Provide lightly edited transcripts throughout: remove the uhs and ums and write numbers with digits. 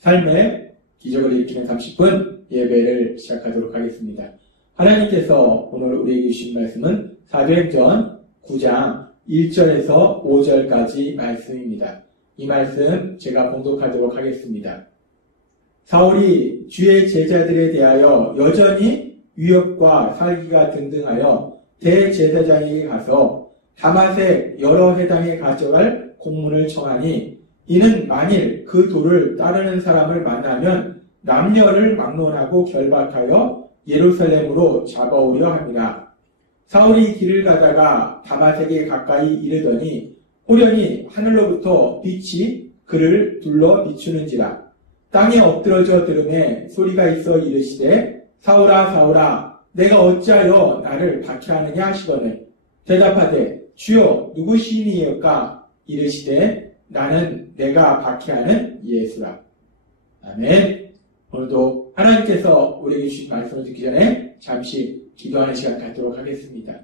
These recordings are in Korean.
삶의 기적을 일으키는 30분 예배를 시작하도록 하겠습니다. 하나님께서 오늘 우리에게 주신 말씀은 사도행전 9장 1절에서 5절까지 말씀입니다. 이 말씀 제가 봉독하도록 하겠습니다. 사울이 주의 제자들에 대하여 여전히 위협과 살기가 등등하여 대제사장에게 가서 다맛의 여러 회당에 가져갈 공문을 청하니 이는 만일 그 도를 따르는 사람을 만나면 남녀를 막론하고 결박하여 예루살렘으로 잡아오려 합니다. 사울이 길을 가다가 다맛에게 가까이 이르더니 호련히 하늘로부터 빛이 그를 둘러 비추는지라. 땅에 엎드러져 들음에 소리가 있어 이르시되 사울아 사울아 내가 어찌하여 나를 박해하느냐 하시거늘 대답하되 주여 누구시니이까 이르시되 나는 내가 박해하는 예수라. 아멘. 오늘도 하나님께서 우리에게 주신 말씀을 듣기 전에 잠시 기도하는 시간 갖도록 하겠습니다.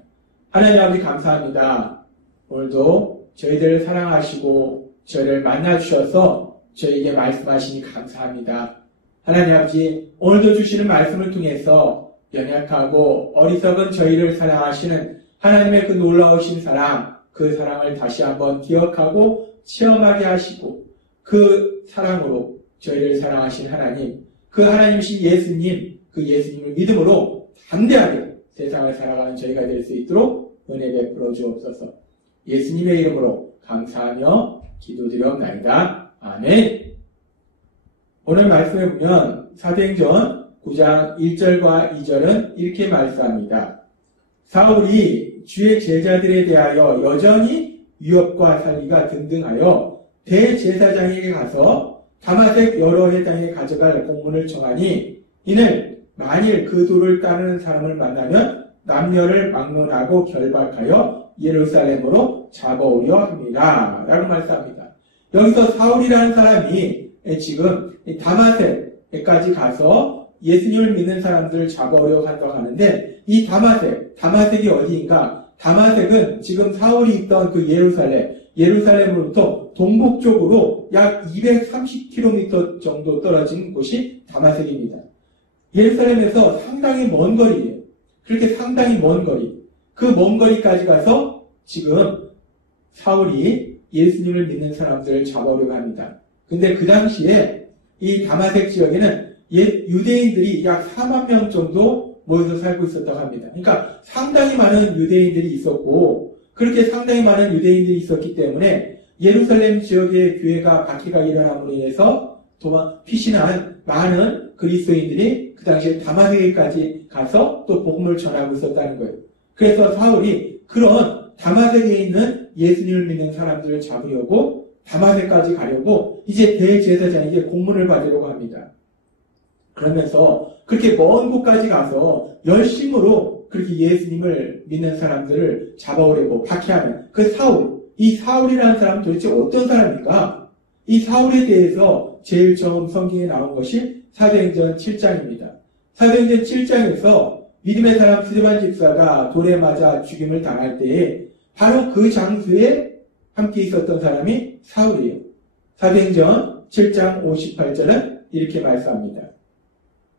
하나님 아버지 감사합니다. 오늘도 저희들을 사랑하시고 저희를 만나주셔서 저희에게 말씀하시니 감사합니다. 하나님 아버지 오늘도 주시는 말씀을 통해서 연약하고 어리석은 저희를 사랑하시는 하나님의 그 놀라우신 사랑, 그 사랑을 다시 한번 기억하고 체험하게 하시고 그 사랑으로 저희를 사랑하신 하나님, 그 하나님이신 예수님, 그 예수님을 믿음으로 담대하게 세상을 살아가는 저희가 될 수 있도록 은혜 베풀어 주옵소서. 예수님의 이름으로 감사하며 기도드리옵나이다. 아멘. 오늘 말씀에 보면 사도행전 9장 1절과 2절은 이렇게 말씀합니다. 사울이 주의 제자들에 대하여 여전히 위협과 살기가 등등하여 대제사장에게 가서 다맛의 여러 회당에 가져갈 공문을 청하니 이는 만일 그 도를 따르는 사람을 만나면 남녀를 막론하고 결박하여 예루살렘으로 잡아오려 합니다. 라고 말씀합니다. 여기서 사울이라는 사람이 지금 다마섹까지 가서 예수님을 믿는 사람들을 잡아오려고 한다고 하는데 이 다마섹이 어디인가? 다마섹은 지금 사울이 있던 그 예루살렘으로부터 동북쪽으로 약 230km 정도 떨어진 곳이 다마섹입니다. 예루살렘에서 상당히 먼 거리예요. 그렇게 상당히 먼 거리. 그 먼 거리까지 가서 지금 사울이 예수님을 믿는 사람들을 잡아오려고 합니다. 근데 그 당시에 이 다마섹 지역에는 유대인들이 약 4만 명 정도 모여서 살고 있었다고 합니다. 그러니까 상당히 많은 유대인들이 있었고 그렇게 상당히 많은 유대인들이 있었기 때문에 예루살렘 지역의 교회가 박해가 일어남으로 인해서 피신한 많은 그리스도인들이 그 당시에 다마섹까지 가서 또 복음을 전하고 있었다는 거예요. 그래서 사울이 그런 다마섹에 있는 예수님을 믿는 사람들을 잡으려고 다마섹까지 가려고 이제 대제사장에게 공문을 받으려고 합니다. 그러면서 그렇게 먼 곳까지 가서 열심으로 그렇게 예수님을 믿는 사람들을 잡아오려고 박해하는 그 사울, 이 사울이라는 사람은 도대체 어떤 사람입니까? 이 사울에 대해서 제일 처음 성경에 나온 것이 사도행전 7장입니다. 사도행전 7장에서 믿음의 사람 스데반 집사가 돌에 맞아 죽임을 당할 때에 바로 그 장소에 함께 있었던 사람이 사울이에요. 사도행전 7장 58절은 이렇게 말씀합니다.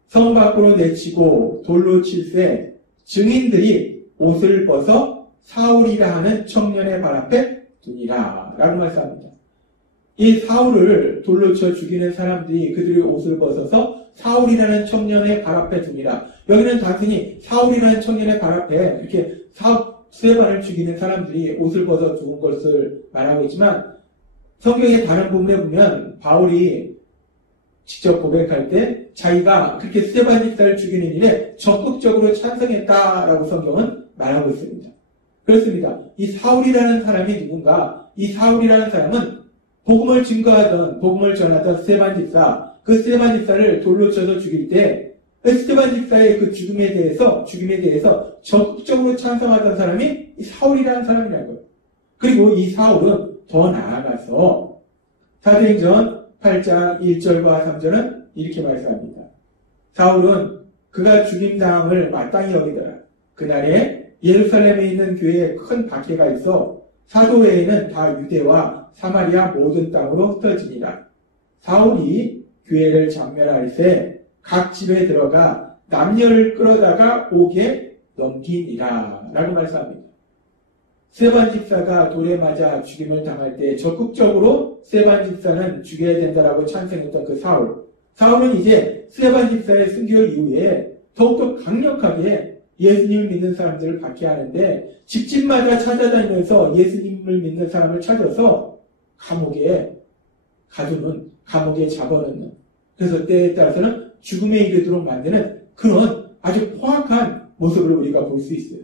성 밖으로 내치고 돌로 칠세 증인들이 옷을 벗어 사울이라 하는 청년의 발 앞에 두니라 라고 말씀합니다. 이 사울을 돌로 쳐 죽이는 사람들이 그들의 옷을 벗어서 사울이라는 청년의 발 앞에 두니라. 여기는 단순히 사울이라는 청년의 발 앞에 이렇게 스데반을 죽이는 사람들이 옷을 벗어 죽은 것을 말하고 있지만 성경의 다른 부분에 보면 바울이 직접 고백할 때 자기가 그렇게 스데반 집사를 죽이는 일에 적극적으로 찬성했다라고 성경은 말하고 있습니다. 그렇습니다. 이 사울이라는 사람이 누군가? 이 사울이라는 사람은 복음을 증거하던, 복음을 전하던 스데반 집사, 그 스데반 집사를 돌로 쳐서 죽일 때 스데반 집사의 그 죽임에 대해서 적극적으로 찬성하던 사람이 이 사울이라는 사람이라는 거예요. 그리고 이 사울은 더 나아가서 사도행전 8장 1절과 3절은 이렇게 말씀합니다. 사울은 그가 죽임당함을 마땅히 여기더라. 그날에 예루살렘에 있는 교회에 큰 박해가 있어 사도 외에는 다 유대와 사마리아 모든 땅으로 흩어지니라. 사울이 교회를 전멸할 때 각 집에 들어가 남녀를 끌어다가 옥에 넘기니라 라고 말씀합니다. 스데반 집사가 돌에 맞아 죽임을 당할 때 적극적으로 스데반 집사는 죽여야 된다라고 찬성했던 그 사울은 이제 스데반 집사의 순교 이후에 더욱더 강력하게 예수님을 믿는 사람들을 박해하는데 집집마다 찾아다니면서 예수님을 믿는 사람을 찾아서 감옥에 가두는, 감옥에 잡아넣는, 그래서 때에 따라서는 죽음에 이르도록 만드는 그런 아주 포악한 모습을 우리가 볼 수 있어요.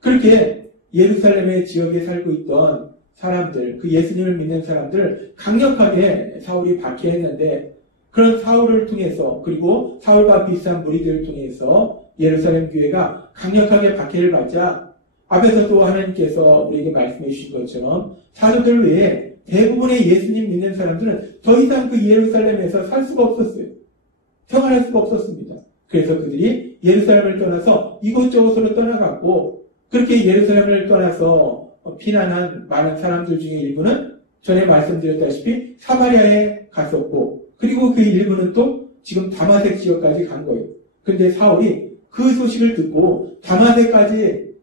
그렇게 예루살렘의 지역에 살고 있던 사람들, 그 예수님을 믿는 사람들을 강력하게 사울이 박해했는데 그런 사울을 통해서, 그리고 사울과 비슷한 무리들을 통해서 예루살렘 교회가 강력하게 박해를 받자 앞에서도 하나님께서 우리에게 말씀해 주신 것처럼 사도들 외에 대부분의 예수님 믿는 사람들은 더 이상 그 예루살렘에서 살 수가 없었어요. 생활할 수가 없었습니다. 그래서 그들이 예루살렘을 떠나서 이곳저곳으로 떠나갔고, 그렇게 예루살렘을 떠나서 피난한 많은 사람들 중에 일부는 전에 말씀드렸다시피 사마리아에 갔었고, 그리고 그 일부는 또 지금 다마섹 지역까지 간 거예요. 그런데 사울이 그 소식을 듣고 다마섹까지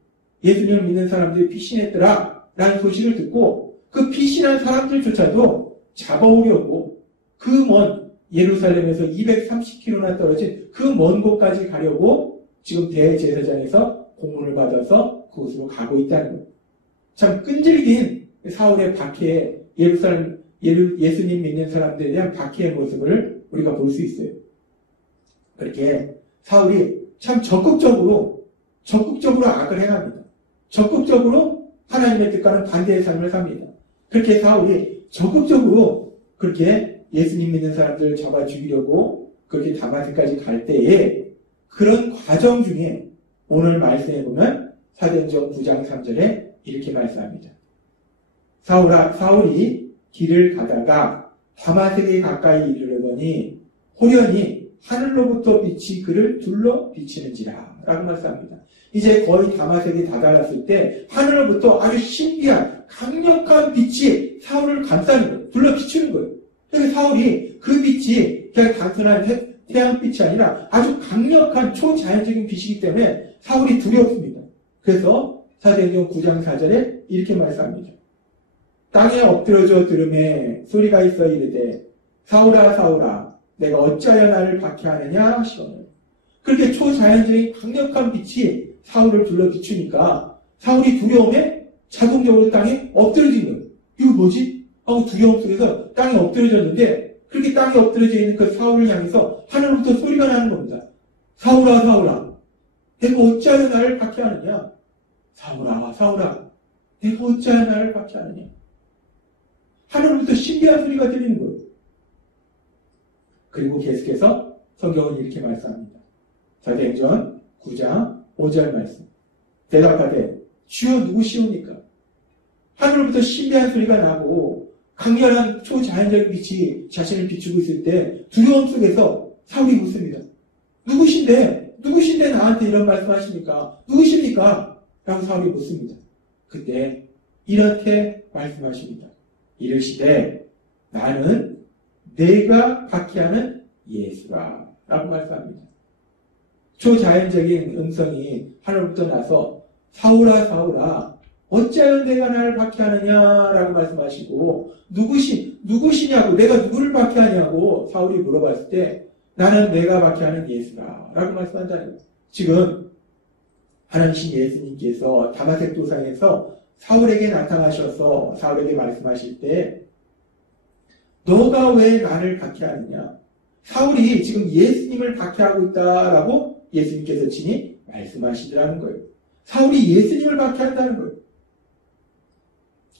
예수님을 믿는 사람들이 피신했더라 라는 소식을 듣고 그 피신한 사람들조차도 잡아오려고 그 먼 예루살렘에서 230km나 떨어진 그 먼 곳까지 가려고 지금 대제사장에서 공문을 받아서 그곳으로 가고 있다는 거예요. 참 끈질긴 사울의 박해에 예수님 믿는 사람들에 대한 박해의 모습을 우리가 볼 수 있어요. 그렇게 사울이 참 적극적으로 악을 행합니다. 적극적으로 하나님의 뜻과는 반대의 삶을 삽니다. 그렇게 사울이 적극적으로 그렇게 예수님 믿는 사람들을 잡아 죽이려고 그렇게 다마섹까지 갈 때에 그런 과정 중에 오늘 말씀해 보면 사도행전 9장 3절에 이렇게 말씀합니다. 사울이 길을 가다가 다마섹에 가까이 이르려더니 호련히 하늘로부터 빛이 그를 둘러 비치는지라 라고 말씀합니다. 이제 거의 다마섹에 다다랐을 때 하늘로부터 아주 신비한 강력한 빛이 사울을 감싸는 거예요. 둘러 비추는 거예요. 그래서 사울이 그 빛이 그냥 단순한 태양빛이 아니라 아주 강력한 초자연적인 빛이기 때문에 사울이 두렵습니다. 그래서 사도행전 9장 4절에 이렇게 말씀합니다. 땅에 엎드러져 들음에 소리가 있어 이르되 사울아 사울아 내가 어찌하여 나를 박해하느냐 하시오니. 그렇게 초자연적인 강력한 빛이 사울을 둘러 비추니까 사울이 두려움에 자동적으로 땅에 엎드러진 거예요. 이거 뭐지? 하고 두려움 속에서 땅에 엎드러졌는데 그렇게 땅에 엎드러져 있는 그 사울을 향해서 하늘로부터 소리가 나는 겁니다. 사울아 사울아 내가 어찌하여 나를 박해하느냐. 사울아 사울아 내가 어찌하여 나를 박해하느냐. 하늘로부터 신비한 소리가 들리는 거예요. 그리고 계속해서 성경은 이렇게 말씀합니다. 사도행전 9장 5절 말씀. 대답하되 주여 누구시옵니까? 하늘로부터 신비한 소리가 나고 강렬한 초자연적인 빛이 자신을 비추고 있을 때 두려움 속에서 사울이 묻습니다. 누구신데 나한테 이런 말씀하십니까? 누구십니까? 라고 사울이 묻습니다. 그때 이렇게 말씀하십니다. 이르시되 나는 내가 박해하는 예수라 라고 말씀합니다. 초자연적인 음성이 하늘로부터 나서 사울아 사울아 어찌하여 내가 나를 박해하느냐라고 말씀하시고 누구시냐고 내가 누구를 박해하냐고 사울이 물어봤을 때 나는 내가 박해하는 예수라 라고 말씀한다는 거예요. 지금 하나님신 예수님께서 다마섹 도상에서 사울에게 나타나셔서 사울에게 말씀하실 때 너가 왜 나를 박해하느냐. 사울이 지금 예수님을 박해하고 있다라고 예수님께서 친히 말씀하시더라는 거예요. 사울이 예수님을 박해한다는 거예요.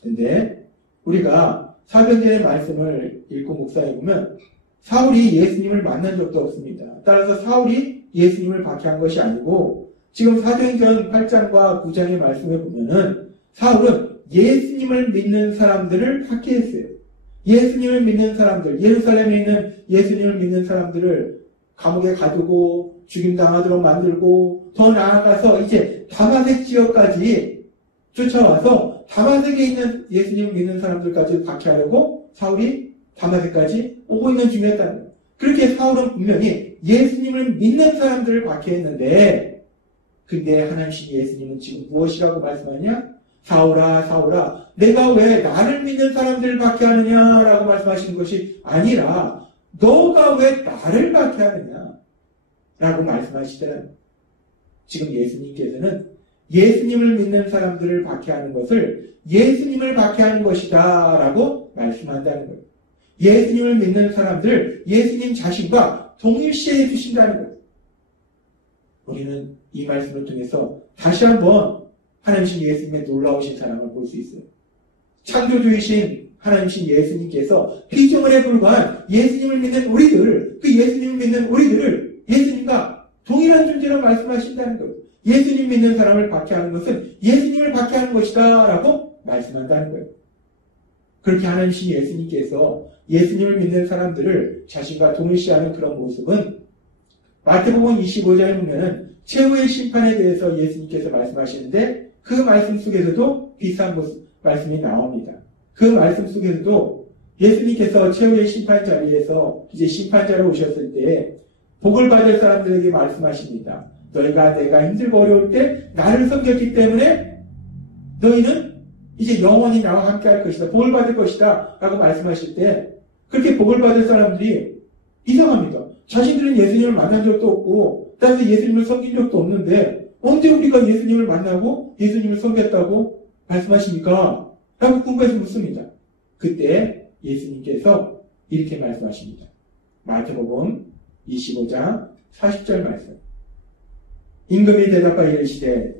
근데 우리가 사도행전의 말씀을 읽고 묵상해보면 사울이 예수님을 만난 적도 없습니다. 따라서 사울이 예수님을 박해한 것이 아니고 지금 사도행전 8장과 9장의 말씀을 보면은 사울은 예수님을 믿는 사람들을 박해했어요. 예수님을 믿는 사람들, 예루살렘에 있는 예수님을 믿는 사람들을 감옥에 가두고 죽임당하도록 만들고 더 나아가서 이제 다마섹 지역까지 쫓아와서 다마섹에 있는 예수님을 믿는 사람들까지 박해하려고 사울이 다마섹까지 오고 있는 중이었다는 거예요. 그렇게 사울은 분명히 예수님을 믿는 사람들을 박해했는데, 근데 하나님 예수님은 지금 무엇이라고 말씀하냐? 사울아, 사울아, 내가 왜 나를 믿는 사람들을 박해하느냐라고 말씀하시는 것이 아니라, 너가 왜 나를 박해하느냐? 라고 말씀하시더라고요. 지금 예수님께서는 예수님을 믿는 사람들을 박해하는 것을 예수님을 박해하는 것이다 라고 말씀한다는 거예요. 예수님을 믿는 사람들을 예수님 자신과 동일시해 주신다는 거예요. 우리는 이 말씀을 통해서 다시 한번 하나님신 예수님의 놀라우신 사랑을 볼 수 있어요. 창조주이신 하나님신 예수님께서 피조물에 불과한 예수님을 믿는 우리들, 그 예수님을 믿는 우리들을 예수님과 동일한 존재로 말씀하신다는 거예요. 예수님 믿는 사람을 박해하는 것은 예수님을 박해하는 것이다 라고 말씀한다는 거예요. 그렇게 하나님신 예수님께서 예수님을 믿는 사람들을 자신과 동일시하는 그런 모습은 마태복음 25장에 보면 최후의 심판에 대해서 예수님께서 말씀하시는데 그 말씀 속에서도 비슷한 말씀이 나옵니다. 그 말씀 속에서도 예수님께서 최후의 심판 자리에서 이제 심판자로 오셨을 때 복을 받을 사람들에게 말씀하십니다. 너희가 내가 힘들고 어려울 때 나를 섬겼기 때문에 너희는 이제 영원히 나와 함께 할 것이다. 복을 받을 것이다. 라고 말씀하실 때 그렇게 복을 받을 사람들이 이상합니다. 자신들은 예수님을 만난 적도 없고 따라서 예수님을 섬긴 적도 없는데 언제 우리가 예수님을 만나고 예수님을 섬겼다고 말씀하십니까? 라고 궁금해서 묻습니다. 그때 예수님께서 이렇게 말씀하십니다. 마태복음 25장 40절 말씀. 임금이 대답하여 이르시되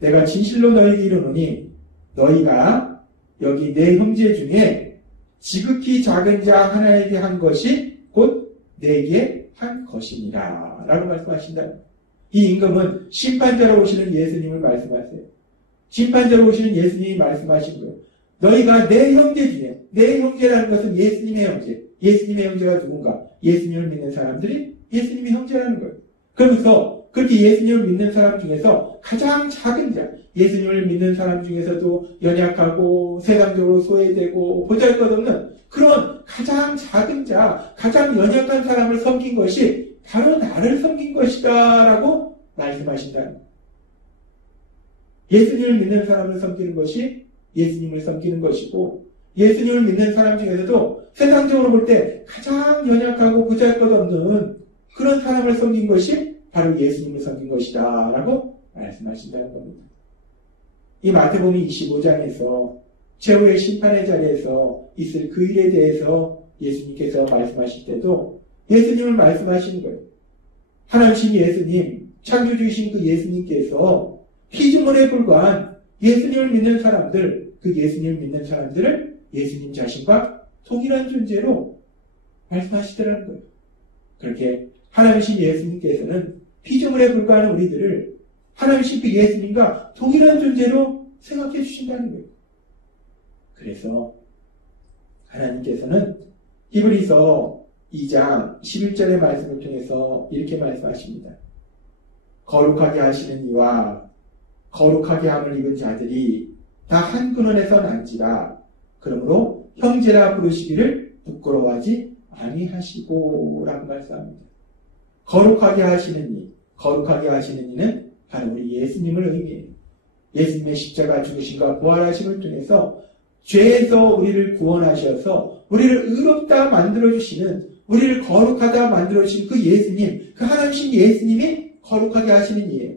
내가 진실로 너희에게 이르노니 너희가 여기 내 형제 중에 지극히 작은 자 하나에게 한 것이 곧 내게 한 것이니라 라고 말씀하신다. 이 임금은 심판자로 오시는 예수님을 말씀하세요. 심판자로 오시는 예수님이 말씀하신 거예요. 너희가 내 형제 중에, 내 형제라는 것은 예수님의 형제. 예수님의 형제가 누군가? 예수님을 믿는 사람들이 예수님의 형제라는 거예요. 그러면서 그렇게 예수님을 믿는 사람 중에서 가장 작은 자, 예수님을 믿는 사람 중에서도 연약하고 세상적으로 소외되고 보잘것없는 그런 가장 작은 자, 가장 연약한 사람을 섬긴 것이 바로 나를 섬긴 것이다 라고 말씀하신다는 거예요. 예수님을 믿는 사람을 섬기는 것이 예수님을 섬기는 것이고 예수님을 믿는 사람 중에서도 세상적으로 볼 때 가장 연약하고 보잘것없는 그런 사람을 섬긴 것이 바로 예수님을 섬긴 것이다 라고 말씀하신다는 겁니다. 이 마태복음 25장에서 최후의 심판의 자리에서 있을 그 일에 대해서 예수님께서 말씀하실 때도 예수님을 말씀하시는 거예요. 하나님신 예수님, 창조주이신 그 예수님께서 피조물에 불과한 예수님을 믿는 사람들, 그 예수님을 믿는 사람들을 예수님 자신과 동일한 존재로 말씀하시더라는 거예요. 그렇게 하나님신 예수님께서는 피조물에 불과한 우리들을 하나님신 그 예수님과 동일한 존재로 생각해 주신다는 거예요. 그래서 하나님께서는 히브리서 2장 11절의 말씀을 통해서 이렇게 말씀하십니다. 거룩하게 하시는 이와 거룩하게 함을 입은 자들이 다 한 근원에서 난지라. 그러므로 형제라 부르시기를 부끄러워하지 아니하시고 라고 말씀합니다. 거룩하게 하시는 이, 거룩하게 하시는 이는 바로 우리 예수님을 의미해요. 예수님의 십자가 죽으심과 부활하심을 통해서 죄에서 우리를 구원하셔서 우리를 의롭다 만들어주시는, 우리를 거룩하다 만들어주신 그 예수님, 그 하나님신 예수님이 거룩하게 하시는 이예요.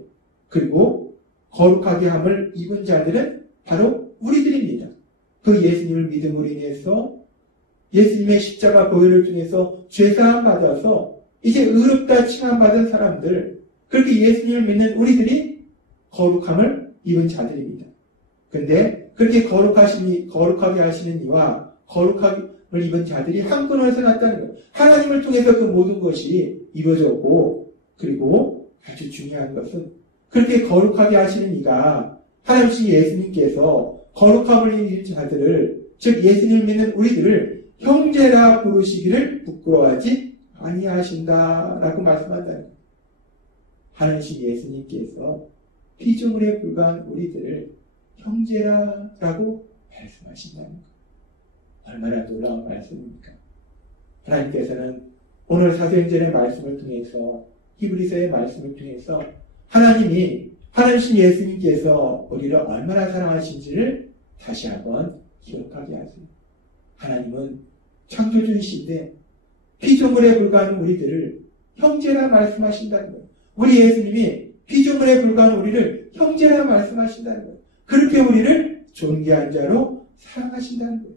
그리고 거룩하게 함을 입은 자들은 바로 우리들입니다. 그 예수님을 믿음으로 인해서 예수님의 십자가 보혈을 통해서 죄사함 받아서 이제 의롭다 칭함받은 사람들, 그렇게 예수님을 믿는 우리들이 거룩함을 입은 자들입니다. 근데 그렇게 거룩하게 하시는 이와 거룩함을 입은 자들이 한 근원에서 났다는 거예요. 하나님을 통해서 그 모든 것이 이루어졌고, 그리고 아주 중요한 것은 그렇게 거룩하게 하시는 이가 하나님신 예수님께서 거룩함을 입은 자들을, 즉 예수님을 믿는 우리들을 형제라 부르시기를 부끄러워하지 아니하신다라고 말씀한다는 거예요. 하나님신 예수님께서 피조물에 불과한 우리들을 형제라고 말씀하신다는 것. 얼마나 놀라운 말씀입니까? 하나님께서는 오늘 사도행전의 말씀을 통해서 히브리서의 말씀을 통해서 하나님 예수님께서 우리를 얼마나 사랑하신지를 다시 한번 기억하게 하세요. 하나님은 창조주이신데 피조물에 불과한 우리들을 형제라 말씀하신다는 거예요. 우리 예수님이 피조물에 불과한 우리를 형제라 말씀하신다는 거예요. 그렇게 우리를 존귀한 자로 사랑하신다는 거예요.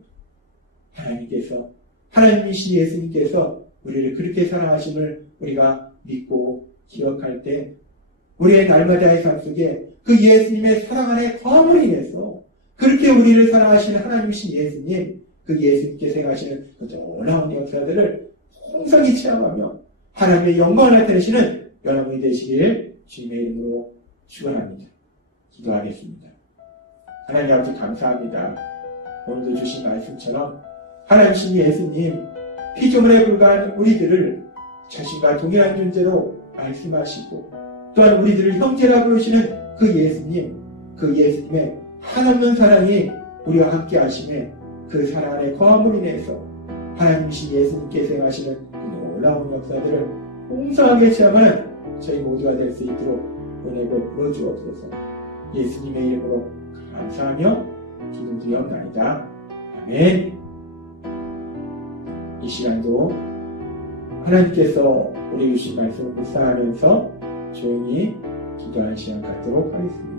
하나님이신 예수님께서 우리를 그렇게 사랑하심을 우리가 믿고 기억할 때 우리의 날마다의 삶 속에 그 예수님의 사랑 안에 거함으로 인해서 그렇게 우리를 사랑하시는 하나님이신 예수님, 그 예수님께서 행하시는 그 놀라운 역사들을 홍성히 체험하며 하나님의 영광을 나타내시는 여러분이 되시길 주님의 이름으로 축원합니다. 기도하겠습니다. 하나님 아버지 감사합니다. 오늘도 주신 말씀처럼 하나님이신 예수님, 피조물에 불과한 우리들을 자신과 동일한 존재로 말씀하시고 또한 우리들을 형제라 부르시는 그 예수님의 한없는 사랑이 우리와 함께 하심에 그 사랑 안에 거함으로 인해서 하나님이신 예수님께서 행하시는 그 놀라운 역사들을 홍성하게 체험하는 저희 모두가 될 수 있도록 은혜를 부어주옵소서. 예수님의 이름으로 감사하며 기도드리옵나이다. 아멘. 이 시간도 하나님께서 우리 주신 말씀을 묵상하면서 조용히 기도하는 시간 갖도록 하겠습니다.